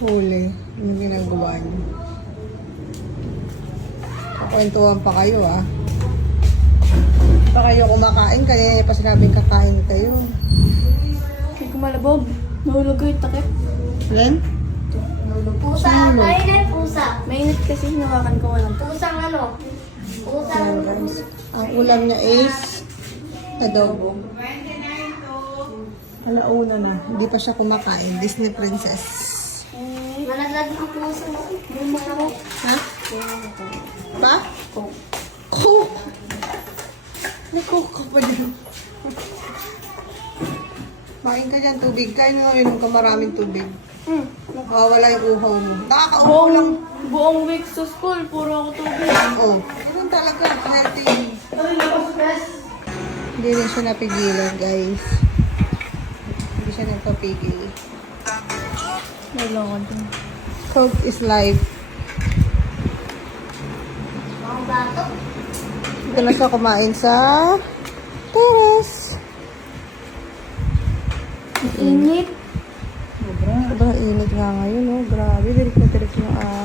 Huli. Ano ginagawa niyo? Kakwentuhan pa kayo, ah. Pa kayo kumakain, kaya pa sinabing kakain kayo. Hindi ko malabog. Nahulog ko yung takip. Len? Pusa, mainit pusa. Mainit kasi hinawakan ko walang takip. Pusang ano? Pusang... Ayan, guys. Ang ulam niya is adobo. Alauna na. Hindi pa siya kumakain. Disney princess. Malaglag ang puso. Bumang ako. Ha? Ba? Coke. May coke ka pa din. Main ka dyan, tubig. Kain mo inom ka maraming tubig. Wala yung uhaw mo. Nakakauhaw lang. Buong week sa school, puro ako tubig. Oh, ganun talaga. Healthy. Hindi rin siya napigilan, guys. Hindi siya nagpapigil. Kailangan din. Coke is life. Mga bato. Dito na siya kumain sa terrace. Init. Sobrang init nga ngayon, oh. Grabe, dirik na dirik yung araw.